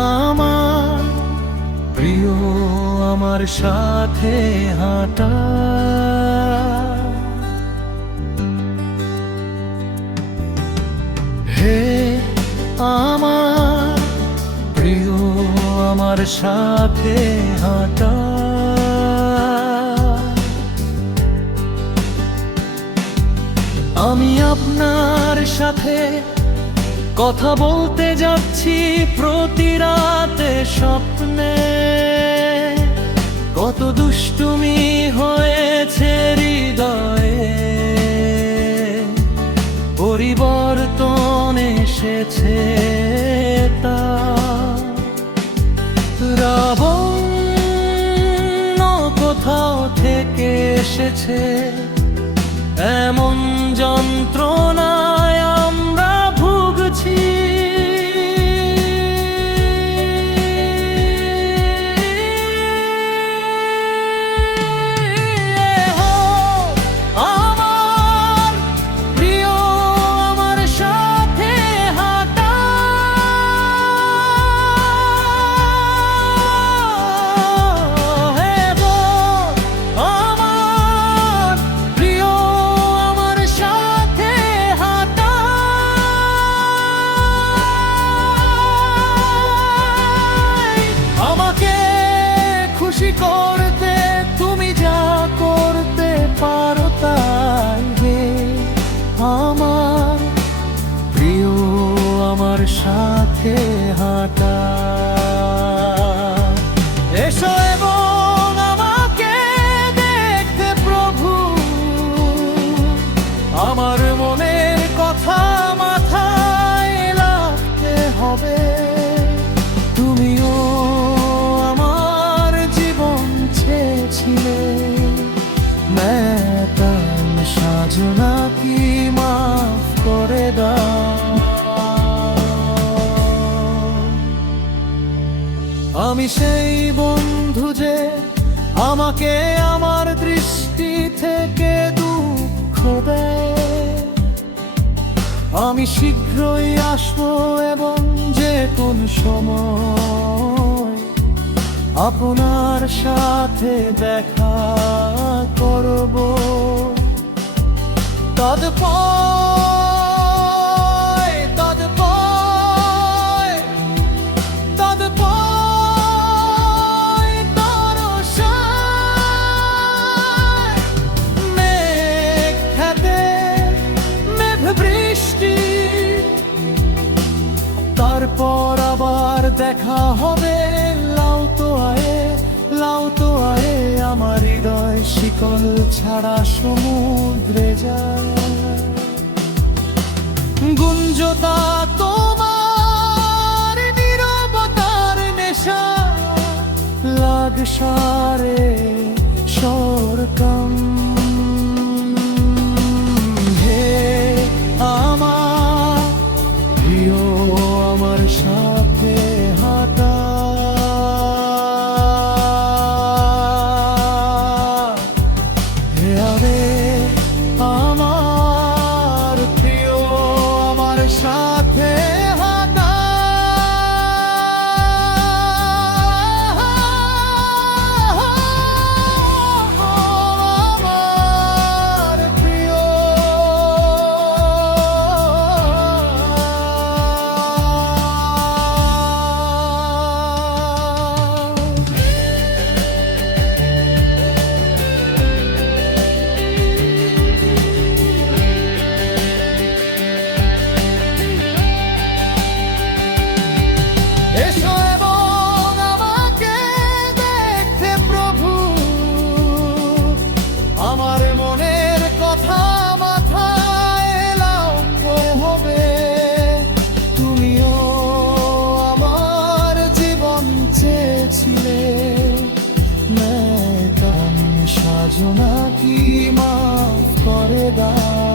আমার প্রিয় আমার সাথে হাঁটা। হে আমার প্রিয় আমার সাথে হাঁটা। আমি আপনার সাথে কথা বলতে যাচ্ছি প্রতি রাতে স্বপ্নে। কত দুষ্টুমি হয়েছে হৃদয়ে, পরিবর্তন এসেছে তা। লাবণ্য কোথাও থেকে এসেছে, এমন যন্ত্রণায় আমরা ভুগছি। আমার প্রিয় আমার সাথে হাঁটা। হে গো আমার প্রিয় আমার সাথে হাঁটা। আমাকে খুশি করতে তুমি যা করতে পারো তাই। হে আমার প্রিয় আমার সাথে হাঁটা। এসো এবং আমাকে দেখতে প্রভু, আমার মনের কথা মাথায় রাখতে হবে। তুমিও আমার জীবন চেয়েছিলে, मैं সাজনা কি মাফ করে দাও। আমি সেই বন্ধু যে আমাকে আমার দৃষ্টি থেকে দুঃখ দেয়। আমি শীঘ্রই আসবো এবং যে কোন সময় আপনার সাথে দেখা করব। তদপয় তদপয় তদপয় তরসায় মেঘ খেতে মেঘ বৃষ্টি। তারপর আবার দেখা হবে। লাউ তো আয়ে লাউ তো আয়ে আমার হৃদয় শিকল ছাড়া সমুদ্রে যায়। গুঞ্জতা তোমার নীরবতার নেশা, লাগ সারে সরকম। হে আমার প্রিয় আমার সাথে হাঁটা। হে আমার প্রিয় আমার সাথে হাঁটা। আমার প্রিয় এসো এবং আমাকে দেখতে প্রভু, আমার মনের কথা মাথায় রাখতে হবে। তুমিও আমার জীবন চেয়েছিলে, मैं সাজনা কি মাফ করে দাও।